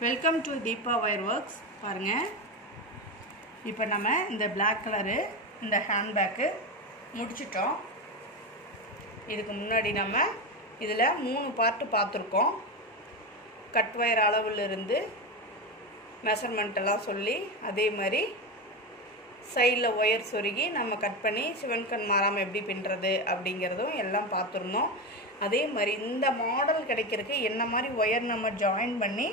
Welcome to Deepa wire works. பாருங்கள், இப்போ நம்ம இந்த பிளாக் கலரு இந்த ஹேண்ட்பேக்கு முடிச்சிட்டோம். இதுக்கு முன்னாடி நம்ம இதில் 3 பார்ட்டு பார்த்துருக்கோம். கட் ஒயர் அளவுலேருந்து மெஷர்மெண்ட்டெல்லாம் சொல்லி, அதே மாதிரி சைடில் ஒயர் சொருகி நம்ம கட் பண்ணி சிவன் கண் மாறாமல் எப்படி பின்னுறது அப்படிங்கிறதும் எல்லாம் பார்த்துருந்தோம். அதே மாதிரி இந்த மாடல் கிடைக்கிறதுக்கு என்ன மாதிரி ஒயர் நம்ம ஜாயின் பண்ணி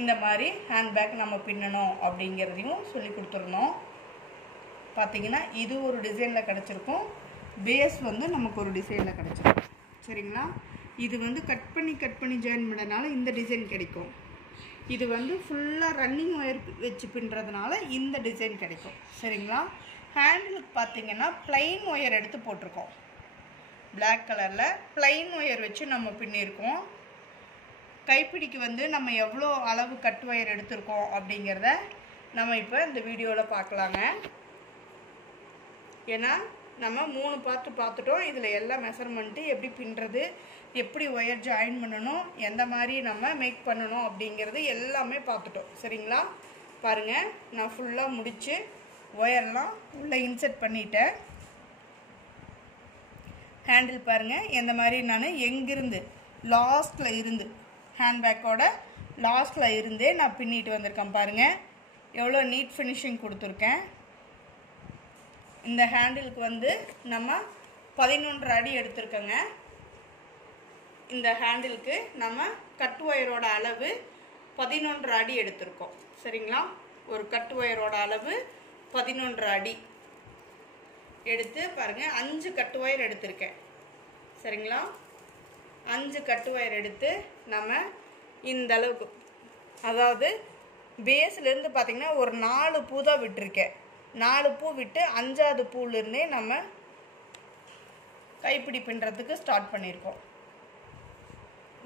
இந்த மாதிரி ஹேண்ட்பேக் நம்ம பின்னணும் அப்படிங்கிறதையும் சொல்லி கொடுத்துருந்தோம். பார்த்திங்கன்னா இது ஒரு டிசைனில் கிடச்சிருக்கும், பேஸ் வந்து நமக்கு ஒரு டிசைனில் கிடச்சிருக்கும். சரிங்களா? இது வந்து கட் பண்ணி ஜாயின் பண்ணனால இந்த டிசைன் கிடைக்கும். இது வந்து ஃபுல்லாக ரன்னிங் ஒயர் வச்சு பின்னுறதுனால இந்த டிசைன் கிடைக்கும். சரிங்களா? ஹேண்டிலுக்கு பார்த்திங்கன்னா ப்ளைன் ஒயர் எடுத்து போட்டிருக்கோம். பிளாக் கலரில் ப்ளைன் ஒயர் வச்சு நம்ம பின்னிருக்கோம். கைப்பிடிக்கு வந்து நம்ம எவ்வளோ அளவு கட் ஒயர் எடுத்திருக்கோம் அப்படிங்கிறத நம்ம இப்போ இந்த வீடியோவில் பார்க்கலாங்க. ஏன்னா நம்ம 3 பார்ட்டு பார்த்துட்டோம். இதில் எல்லா மெஷர்மெண்ட்டு எப்படி பின்னுறது, எப்படி ஒயர் ஜாயின் பண்ணணும், எந்த மாதிரி நம்ம மேக் பண்ணணும் அப்படிங்கிறது எல்லாமே பார்த்துட்டோம். சரிங்களா? பாருங்கள், நான் ஃபுல்லாக முடித்து ஒயர்லாம் உள்ளே இன்செர்ட் பண்ணிட்டேன். ஹேண்டில் பாருங்கள், எந்த மாதிரி நான் எங்கிருந்து லாஸ்ட்டில் இருந்து ஹேண்ட்பேக்கோட லாஸ்ட்டில் இருந்தே நான் பின்னிட்டு வந்திருக்கேன். பாருங்கள், எவ்வளோ நீட் ஃபினிஷிங் கொடுத்துருக்கேன். இந்த ஹேண்டிலுக்கு வந்து நம்ம 11 அடி எடுத்திருக்கோங்க. இந்த ஹேண்டிலுக்கு நம்ம கட் ஒயரோட அளவு 11 அடி எடுத்திருக்கோம். சரிங்களா? ஒரு கட் ஒயரோட அளவு 11 அடி எடுத்து பாருங்கள், 5 கட் ஒயர் எடுத்திருக்கேன். சரிங்களா? 5 கட் ஒயர் எடுத்து நம்ம இந்த அளவுக்கு, அதாவது பேஸ்லேருந்து பார்த்திங்கன்னா ஒரு 4 பூ தான் விட்டுருக்கேன். 4 பூ விட்டு 5ஆவது பூலேருந்தே நம்ம கைப்பிடி பின்னுறதுக்கு ஸ்டார்ட் பண்ணியிருக்கோம்.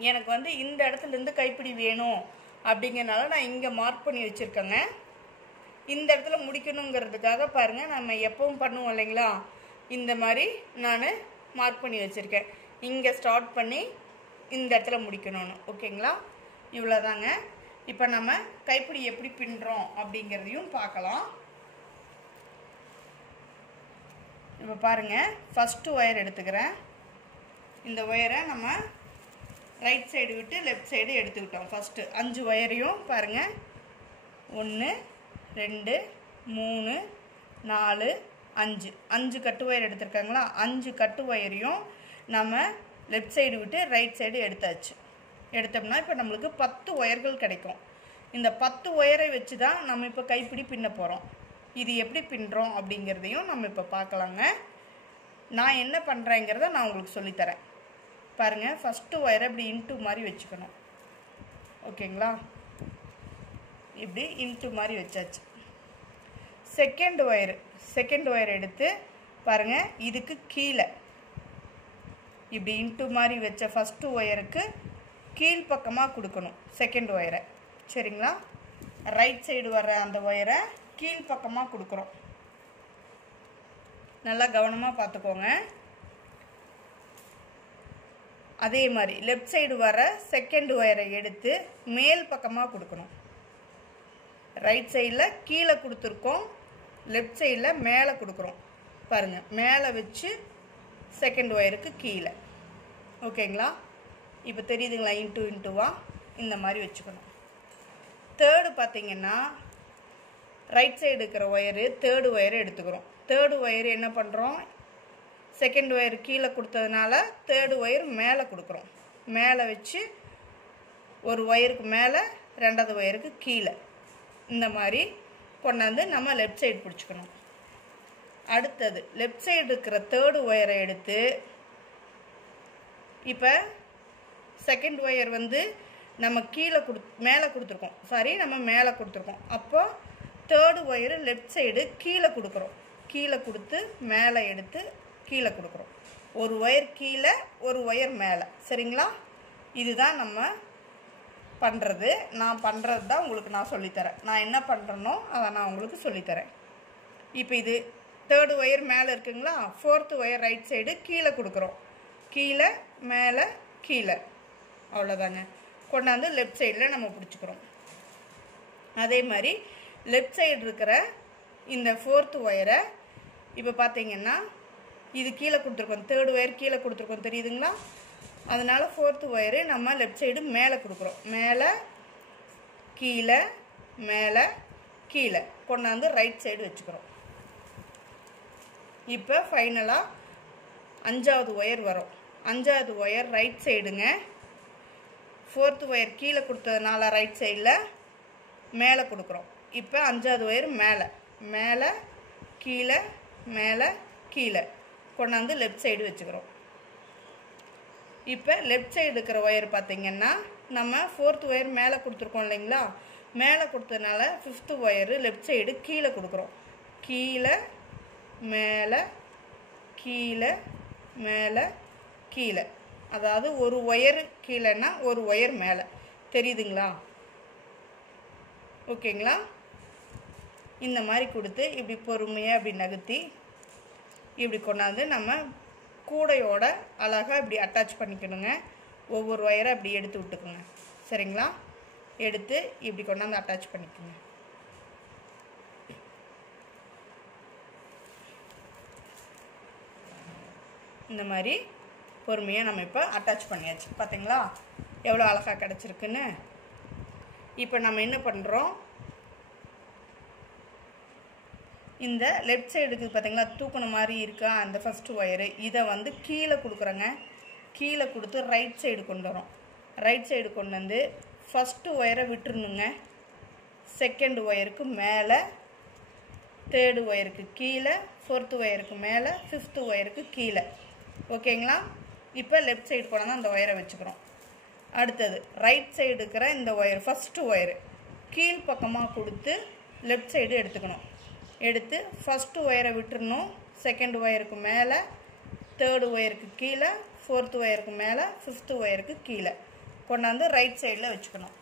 எனக்கு வந்து இந்த இடத்துலேருந்து கைப்பிடி வேணும் அப்படிங்கிறனால நான் இங்கே மார்க் பண்ணி வச்சுருக்கேங்க. இந்த இடத்துல முடிக்கணுங்கிறதுக்காக பாருங்கள், நம்ம எப்பவும் பண்ணுவோம் இல்லைங்களா, இந்த மாதிரி நான் மார்க் பண்ணி வச்சுருக்கேன். இங்கே ஸ்டார்ட் பண்ணி இந்த இடத்துல முடிக்கணும்னு. ஓகேங்களா? இவ்வளோதாங்க. இப்போ நம்ம கைப்பிடி எப்படி பின்னுறோம் அப்படிங்கிறதையும் பார்க்கலாம். இப்போ பாருங்கள், ஃபஸ்ட்டு ஒயர் எடுத்துக்கிறேன். இந்த ஒயரை நம்ம ரைட் சைடு விட்டு லெஃப்ட் சைடு எடுத்துக்கிட்டோம். ஃபஸ்ட்டு 5 ஒயரையும் பாருங்கள், 1 2 3 4 5 கட்டு ஒயர் எடுத்துருக்காங்களா, 5 கட்டு ஒயரையும் நம்ம லெஃப்ட் சைடு விட்டு ரைட் சைடு எடுத்தாச்சு. எடுத்தோம்னா இப்போ நம்மளுக்கு 10 ஒயர்கள் கிடைக்கும். இந்த 10 ஒயரை வச்சு தான் நம்ம இப்போ கைப்பிடி பின்ன போகிறோம். இது எப்படி பின்னுறோம் அப்படிங்கிறதையும் நம்ம இப்போ பார்க்கலாங்க. நான் என்ன பண்ணுறேங்கிறத நான் உங்களுக்கு சொல்லித்தரேன். பாருங்கள், ஃபஸ்ட்டு ஒயரை இப்படி இன்ட்டு மாதிரி வச்சுக்கணும். ஓகேங்களா? இப்படி இன்ட்டு மாதிரி வச்சாச்சு. செகண்ட் ஒயர் எடுத்து பாருங்கள், இதுக்கு கீழே இப்படி இன்ட்டு மாதிரி வச்ச ஃபஸ்ட்டு ஒயருக்கு கீழ்ப்பக்கமாக கொடுக்கணும் செகண்ட் ஒயரை. சரிங்களா? ரைட் சைடு வர்ற அந்த ஒயரை கீழ்ப்பக்கமாக கொடுக்குறோம். நல்லா கவனமாக பார்த்துக்கோங்க. அதே மாதிரி லெஃப்ட் சைடு வர செகண்ட் ஒயரை எடுத்து மேல் பக்கமாக கொடுக்கணும். ரைட் சைடில் கீழே கொடுத்துருக்கோம், லெஃப்ட் சைடில் மேலே கொடுக்குறோம். பாருங்கள், மேலே வச்சு செகண்ட் ஒயருக்கு கீழே. ஓகேங்களா? இப்போ தெரியுதுங்களா? இன்ட்டுவா இந்த மாதிரி வச்சுக்கணும். தேர்டு பார்த்திங்கன்னா ரைட் சைடு இருக்கிற ஒயரு தேர்டு ஒயரை எடுத்துக்கிறோம். தேர்டு ஒயரு என்ன பண்ணுறோம், செகண்ட் ஒயர் கீழே கொடுத்ததுனால தேர்டு ஒயர் மேலே கொடுக்குறோம். மேலே வச்சு ஒரு ஒயருக்கு மேலே 2வது ஒயருக்கு கீழே இந்த மாதிரி கொண்டாந்து நம்ம லெஃப்ட் சைடு பிடிச்சிக்கணும். அடுத்தது லெஃப்ட் சைடு இருக்கிற தேர்டு ஒயரை எடுத்து, இப்போ செகண்ட் ஒயர் வந்து நம்ம கீழே மேலே கொடுத்துருக்கோம், நம்ம மேலே கொடுத்துருக்கோம். அப்போ தேர்டு ஒயரு லெஃப்ட் சைடு கீழே கொடுக்குறோம். கீழே கொடுத்து மேலே எடுத்து கீழே கொடுக்குறோம். ஒரு ஒயர் கீழே, ஒரு ஒயர் மேலே. சரிங்களா? இதுதான் நம்ம பண்ணுறது. நான் பண்ணுறது தான் உங்களுக்கு நான் சொல்லித்தரேன். நான் என்ன பண்ணுறேனோ அதை நான் உங்களுக்கு சொல்லித்தரேன். இப்போ இது தேர்டு ஒயர் மேலே இருக்குங்களா, 4th ஒயர் ரைட் சைடு கீழே கொடுக்குறோம். கீழே மேலே கீழே, அவ்வளோதாங்க. கொண்டாந்து லெஃப்ட் சைடில் நம்ம பிடிச்சிக்கிறோம். அதே மாதிரி லெஃப்ட் சைடு இருக்கிற இந்த 4th ஒயரை இப்போ பார்த்தீங்கன்னா இது கீழே கொடுத்துருக்கோம், 3rd ஒயர் கீழே கொடுத்துருக்கோம் தெரியுதுங்களா? அதனால் 4th ஒயரு நம்ம லெஃப்ட் சைடு மேலே கொடுக்குறோம். மேலே கீழே மேலே கீழே கொண்டாந்து ரைட் சைடு வச்சுக்கிறோம். இப்போ ஃபைனலாக 5வது ஒயர் வரும். 5வது ஒயர் ரைட் சைடுங்க. 4th ஒயர் கீழே கொடுத்ததுனால ரைட் சைடில் மேலே கொடுக்குறோம். இப்போ 5வது ஒயர் மேலே மேலே கீழே மேலே கீழே கொண்டாந்து லெஃப்ட் சைடு வச்சுக்கிறோம். இப்போ லெஃப்ட் சைடு இருக்கிற ஒயர் பார்த்திங்கன்னா நம்ம 4th ஒயர் மேலே கொடுத்துருக்கோம் இல்லைங்களா? மேலே கொடுத்ததுனால 5th ஒயரு லெஃப்ட் சைடு கீழே கொடுக்குறோம். கீழே மேலே கீழே மேலே கீழே, அதாவது ஒரு ஒயர் கீழேன்னா ஒரு ஒயர் மேலே, தெரியுதுங்களா? ஓகேங்களா? இந்த மாதிரி கொடுத்து இப்படி பொறுமையாக இப்படி நகர்த்தி இப்படி கொண்டாந்து நம்ம கூடையோட அழகாக இப்படி அட்டாச் பண்ணிக்கணுங்க. ஒவ்வொரு ஒயரை அப்படி எடுத்து விட்டுக்குங்க. சரிங்களா? எடுத்து இப்படி கொண்டாந்து அட்டாச் பண்ணிக்கோங்க. இந்த மாதிரி பொறுமையாக நம்ம இப்போ அட்டாச் பண்ணியாச்சு. பார்த்தீங்களா எவ்வளோ அழகாக கிடச்சிருக்குன்னு? இப்போ நம்ம என்ன பண்ணுறோம், இந்த லெஃப்ட் சைடுக்கு பார்த்தீங்களா தூக்குன மாதிரி இருக்கா அந்த ஃபஸ்ட்டு ஒயரு, இதை வந்து கீழே கொடுக்குறோங்க. கீழே கொடுத்து ரைட் சைடு கொண்டு வரோம். ரைட் சைடு கொண்டு வந்து ஃபஸ்ட்டு ஒயரை விட்டுருணுங்க. 2nd ஒயருக்கு மேலே, 3rd ஒயருக்கு கீழே, 4th ஒயருக்கு மேலே, 5th ஒயருக்கு கீழே. ஓகேங்களா? இப்போ லெஃப்ட் சைடு கொண்டாந்து அந்த ஒயரை வச்சுக்கிறோம். அடுத்தது ரைட் சைடு இருக்கிற இந்த ஒயர் ஃபஸ்ட்டு ஒயரு கீழ் பக்கமாக கொடுத்து லெஃப்ட் சைடு எடுத்துக்கணும். எடுத்து ஃபஸ்ட்டு ஒயரை விட்டுறணும். 2nd ஒயருக்கு மேலே, 3rd ஒயருக்கு கீழே, 4th ஒயருக்கு மேலே, 5th ஒயருக்கு கீழே கொண்டாந்து ரைட் சைடில் வச்சுக்கணும்.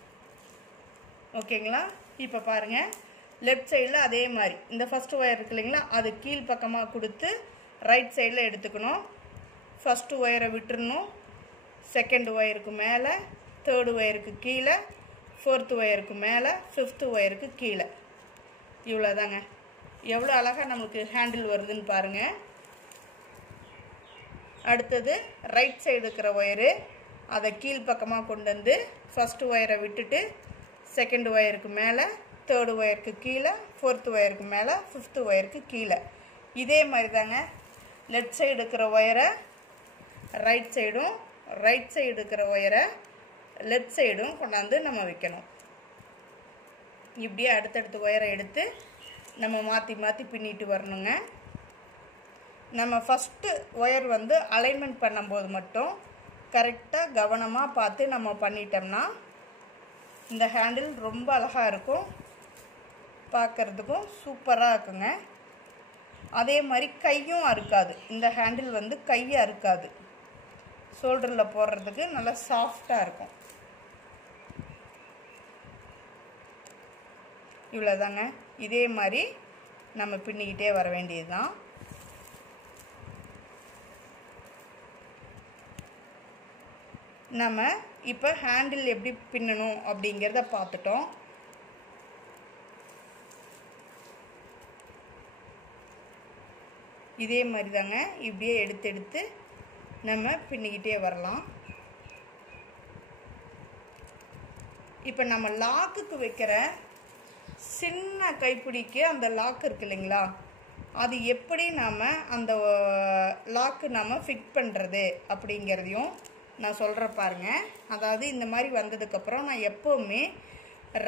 ஓகேங்களா? இப்போ பாருங்கள், லெஃப்ட் சைடில் அதே மாதிரி இந்த ஃபஸ்ட்டு ஒயர் இருக்கு இல்லைங்களா, அது கீழ் பக்கமாக கொடுத்து ரைட் சைடில் எடுத்துக்கணும். ஃபஸ்ட்டு ஒயரை விட்டுறணும். 2nd ஒயருக்கு மேலே, 3rd ஒயருக்கு கீழே, 4th ஒயருக்கு மேலே, 5th ஒயருக்கு கீழே. இவ்வளோதாங்க. எவ்வளோ அழகாக நமக்கு ஹேண்டில் வருதுன்னு பாருங்கள். அடுத்தது ரைட் சைடு இருக்கிற ஒயரு அதை கீழ்ப்பக்கமாக கொண்டு வந்து ஃபஸ்ட்டு ஒயரை விட்டுட்டு 2nd ஒயருக்கு மேலே, 3rd ஒயருக்கு கீழே, 4th ஒயருக்கு மேலே, 5th ஒயருக்கு கீழே. இதே மாதிரி தாங்க லெஃப்ட் சைடு இருக்கிற ஒயரை ரைட் சைடும், ரைட் சைடு இருக்கிற ஒயரை லெஃப்ட் சைடும் கொண்டாந்து நம்ம வைக்கணும். இப்படியே அடுத்தடுத்து ஒயரை எடுத்து நம்ம மாற்றி மாற்றி பின்னிட்டு வரணுங்க. நம்ம ஃபஸ்ட்டு ஒயர் வந்து அலைன்மெண்ட் பண்ணும்போது மட்டும் கரெக்டாக கவனமாக பார்த்து நம்ம பண்ணிட்டோம்னா இந்த ஹேண்டில் ரொம்ப அழகாக இருக்கும், பார்க்குறதுக்கும் சூப்பராக இருக்குங்க. அதே மாதிரி கையும் அறுக்காது. இந்த ஹேண்டில் வந்து கையை அறுக்காது. ஷோல்டரில் போடுறதுக்கு நல்லா சாஃப்டாக இருக்கும். இவ்வளோதாங்க. இதே மாதிரி நம்ம பின்னிக்கிட்டே வர வேண்டியது தான். நம்ம இப்போ ஹேண்டில் எப்படி பின்னணும் அப்படிங்கிறத பார்த்துட்டோம். இதே மாதிரி தாங்க இப்படியே எடுத்து எடுத்து நம்ம பின்னிக்கிட்டே வரலாம். இப்போ நம்ம லாக்குக்கு வைக்கிற சின்ன கைப்பிடிக்கு அந்த லாக் இருக்கு இல்லைங்களா, அது எப்படி நாம் அந்த லாக்கு நாம் ஃபிட் பண்ணுறது அப்படிங்கிறதையும் நான் சொல்கிறேன் பாருங்க. அதாவது இந்த மாதிரி வந்ததுக்கப்புறம் நான் எப்போவுமே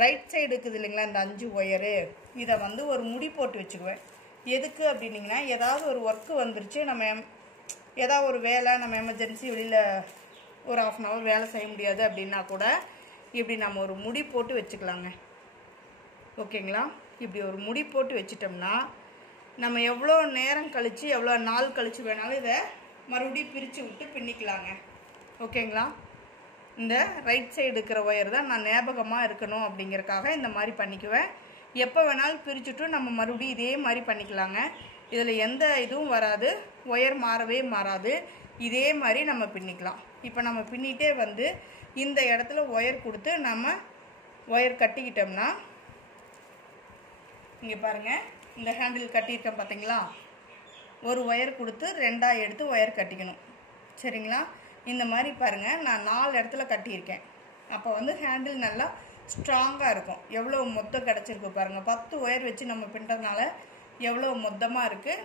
ரைட் சைடு இருக்குது இல்லைங்களா, இந்த 5 ஒயரு, இதை வந்து ஒரு முடி போட்டு வச்சுக்குவேன். எதுக்கு அப்படின்னிங்கன்னா, ஏதாவது ஒரு ஒர்க்கு வந்துருச்சு, நம்ம ஏதாவது ஒரு வேலை, நம்ம எமர்ஜென்சி வெளியில் ஒரு 1/2 hour வேலை செய்ய முடியாது அப்படின்னா கூட இப்படி நம்ம ஒரு முடி போட்டு வச்சுக்கலாங்க. ஓகேங்களா? இப்படி ஒரு முடி போட்டு வச்சிட்டோம்னா நம்ம எவ்வளோ நேரம் கழித்து எவ்வளோ நாள் கழித்து வேணாலும் இதை மறுபடியும் பிரித்து விட்டு பின்னிக்கலாங்க. ஓகேங்களா? இந்த ரைட் சைடு இருக்கிற ஒயர் தான் நான் ஞாபகமாக இருக்கணும் அப்படிங்கிறக்காக இந்த மாதிரி பண்ணிக்குவேன். எப்போ வேணாலும் பிரிச்சுட்டு நம்ம மறுபடியும் இதே மாதிரி பண்ணிக்கலாங்க. இதில் எந்த இதுவும் வராது, ஒயர் மாறவே மாறாது. இதே மாதிரி நம்ம பின்னிக்கலாம். இப்போ நம்ம பின்னிட்டே வந்து இந்த இடத்துல ஒயர் கொடுத்து நம்ம ஒயர் கட்டிக்கிட்டோம்னா இங்கே பாருங்கள், இந்த ஹேண்டில் கட்டியிருக்கேன் பார்த்தீங்களா, ஒரு ஒயர் கொடுத்து 2ஆக எடுத்து ஒயர் கட்டிக்கணும். சரிங்களா? இந்த மாதிரி பாருங்கள், நான் 4 இடத்துல கட்டியிருக்கேன். அப்போ வந்து ஹேண்டில் நல்லா ஸ்ட்ராங்காக இருக்கும். எவ்வளோ மொத்தம் கிடச்சிருக்கு பாருங்கள். 10 ஒயர் வச்சு நம்ம பின்னுறதுனால எவ்வளோ மொத்தமாக இருக்குது.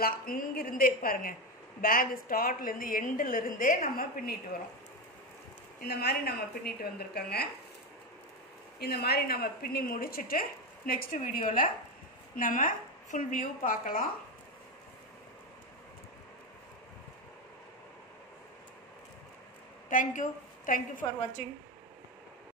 நான் இங்கிருந்தே பாருங்கள், பேக் ஸ்டார்ட்லேருந்து எண்டுலேருந்தே நம்ம பின்னிட்டு வரோம். இந்த மாதிரி நம்ம பின்னிட்டு வந்திருக்கோங்க. இந்த மாதிரி நம்ம பின்னி முடிச்சுட்டு நெக்ஸ்ட் வீடியோவில் நம்ம ஃபுல் வியூ பார்க்கலாம். தேங்க்யூ ஃபார் வாட்சிங்.